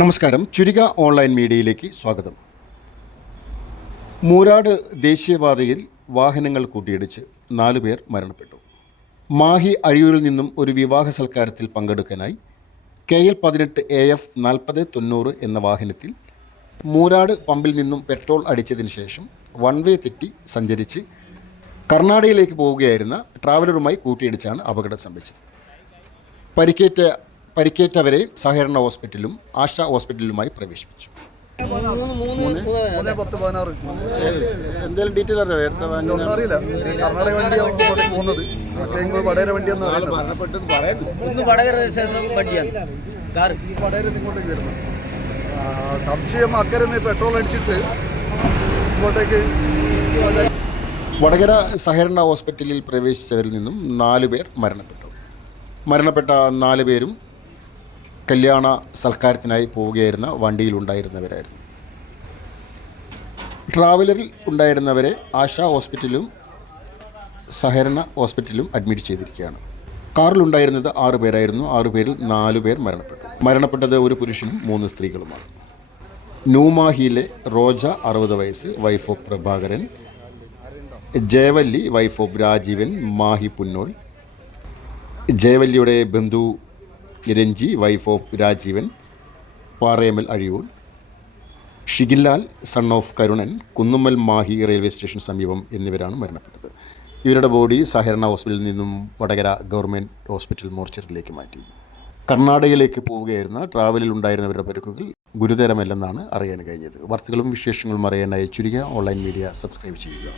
നമസ്കാരം. ചുരിക ഓൺലൈൻ മീഡിയയിലേക്ക് സ്വാഗതം. മൂരാട് ദേശീയപാതയിൽ വാഹനങ്ങൾ കൂട്ടിയിടിച്ച് 4 പേർ മരണപ്പെട്ടു. മാഹി അഴിയൂരിൽ നിന്നും ഒരു വിവാഹ സൽക്കാരത്തിൽ പങ്കെടുക്കാനായി KL18 AF 4090 എന്ന വാഹനത്തിൽ മൂരാട് പമ്പിൽ നിന്നും പെട്രോൾ അടിച്ചതിന് ശേഷം വൺ വേ തെറ്റി സഞ്ചരിച്ച് കർണാടകയിലേക്ക് പോവുകയായിരുന്ന ട്രാവലറുമായി കൂട്ടിയിടിച്ചാണ് അപകടം സംഭവിച്ചത്. പരിക്കേറ്റവരെ സഹകരണ ഹോസ്പിറ്റലും ആശ ഹോസ്പിറ്റലുമായി പ്രവേശിപ്പിച്ചു. എന്തെങ്കിലും ഡീറ്റെയിൽ അറിയില്ല. കർണാടക സംശയം അക്കരെ പെട്രോൾ അടിച്ചിട്ട് ഇങ്ങോട്ടേക്ക് വടകര സഹകരണ ഹോസ്പിറ്റലിൽ പ്രവേശിച്ചവരിൽ നിന്നും 4 പേർ മരണപ്പെട്ട 4 പേരും കല്യാണ സൽക്കാരത്തിനായി പോവുകയായിരുന്ന വണ്ടിയിലുണ്ടായിരുന്നവരായിരുന്നു. ട്രാവലറിൽ ഉണ്ടായിരുന്നവരെ ആശാ ഹോസ്പിറ്റലും സഹകരണ ഹോസ്പിറ്റലും അഡ്മിറ്റ് ചെയ്തിരിക്കുകയാണ്. കാറിലുണ്ടായിരുന്നത് 6 പേരായിരുന്നു. 6 പേരിൽ 4 പേർ മരണപ്പെട്ടത് ഒരു പുരുഷനും 3 സ്ത്രീകളുമാണ്. ന്യൂമാഹിയിലെ റോജ 60 വയസ്സ്, wife of Prabhakaran. Jayavalli wife of Rajeevan, Mahi Punnol. ജയവല്ലിയുടെ ബന്ധു Ranji wife of Rajeevan, Parayamal Azhiyur. Shiginlal son of Karunan, Kunnummal Mahi railway station സമീപം എന്നിവരാണ് മരണപ്പെട്ടത്. ഇവരുടെ ബോഡി സഹകരണ ഹോസ്പിറ്റലിൽ നിന്നും വടകര ഗവൺമെൻറ് ഹോസ്പിറ്റൽ മോർച്ചറിയിലേക്ക് മാറ്റി. കർണാടകയിലേക്ക് പോവുകയായിരുന്ന ട്രാവലിൽ ഉണ്ടായിരുന്നവരുടെ പരിക്കുകൾ ഗുരുതരമല്ലെന്നാണ് അറിയാൻ കഴിഞ്ഞത്. വാർത്തകളും വിശേഷങ്ങളും അറിയാനായി ചുരിക ഓൺലൈൻ മീഡിയ സബ്സ്ക്രൈബ് ചെയ്യുക.